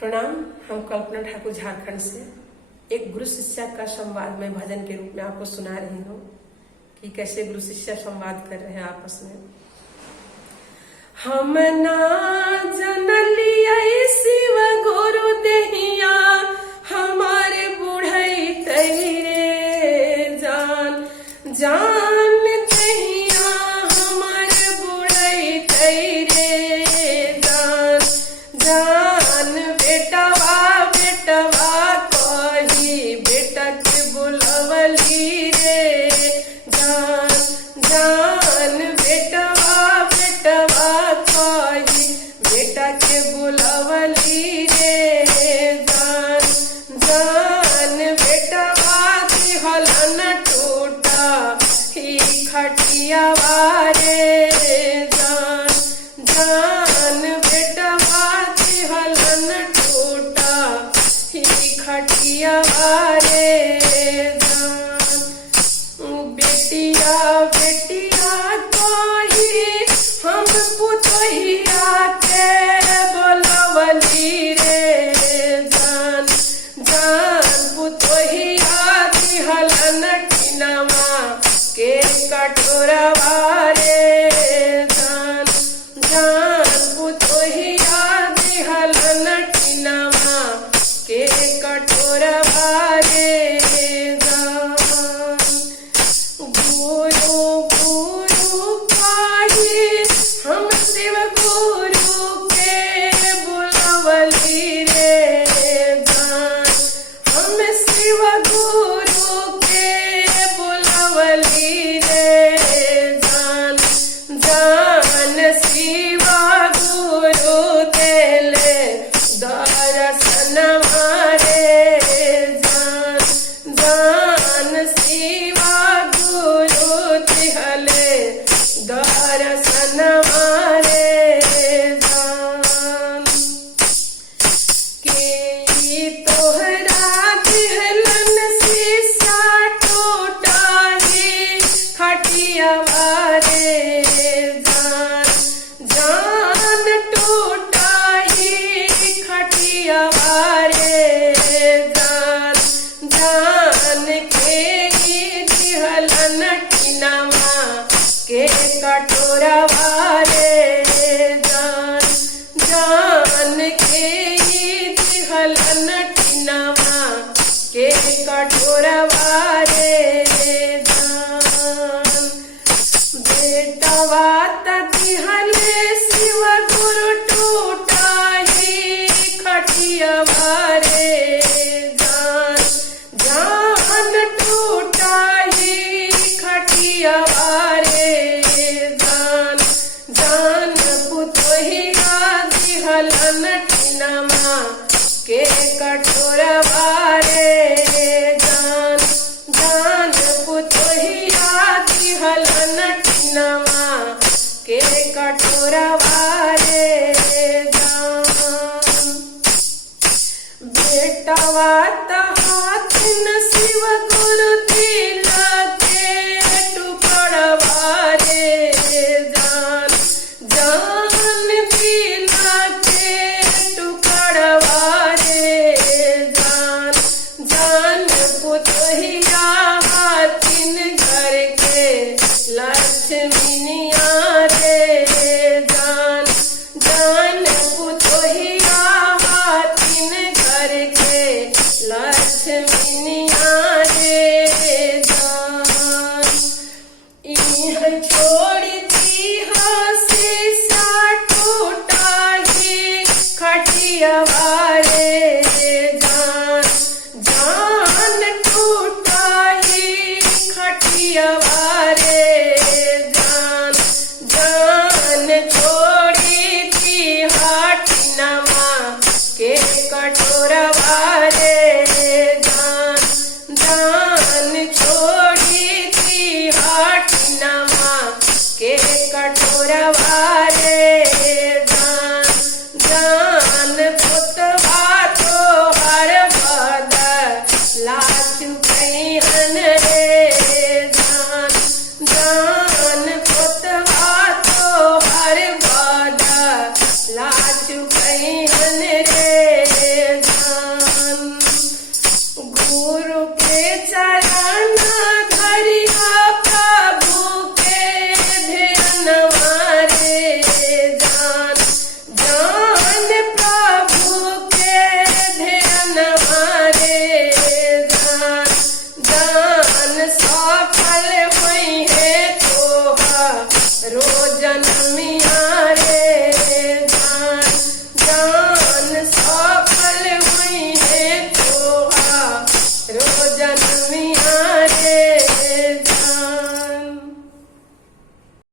प्रणाम। हम कल्पना ठाकुर झारखंड से एक गुरु शिष्या का संवाद में भजन के रूप में आपको सुना रही हूँ कि कैसे गुरु शिष्या संवाद कर रहे हैं आपस में। हम ना जनलिया शिव गुरु देहिया हमारे बुढ़ई तैरे जान जान देहिया हमारे बुढ़ई तैरे जान जान बेटवा बेटवा कही बेटा के बुलवली रे जान जान बेटवा बेटवा कही बेटा के बुलवली रे जान जान बेटवा दिहल न टूटा ही खटियावा रे जान जान बेटवा दिहल न टूटा ही खटियावा रे जान बेटिया बेटिया कही हम पुतहिया के बोलवली रे जान जान पुतहिया दिहल नटिनवा के कटोरवा रे जान जान पुतहिया दिहल नटिनवा के कटोरवा रे जान गुरु गुरु कही हम शिव गुरु के बुलवली रे जान हम शिव गुरु के बुलवली रे जान जान शिव गुरु देले दर्शन मारे जान जान शिव गुरु दिहले दर्शन मारे जान के तोहरा दिहलन शीशा टूटाही खटियावा रे जान जान टूटाही खटियावा रे जान जान के दिहलन टिनवा के कटोरवा रे जान जान के दिहलन टिनवा के कटोरवा रे जान बेटवा दिहले शिव गुरु टूटाही खटियावा रे जान जान टूटाही खटियावा रे जान जान पुतहिया दिहलन टिनवा के कटोरवा रे जान जान पुतहिया दिहलन टिनवा के कटोरवा रे जान बेटवा हाथिन शिव गुरु दिला के टुकड़वा रे जान जान दिला के टुकड़वा रे जान जान पुतहिया हाथिन घर के लक्ष्मीनिया रे जान जान पुतहिया हाथिन घर के लक्ष्मीनिया रे जान इह छोड़ दी शीशा टूटाही खटियावा रे जान जान टूटाही खटियावा रे जान जान छोड़ी दी हाटिनवा के कटोरवा रे जान जान छोड़ी दी हाटिनवा के कटोरवा रे जान जान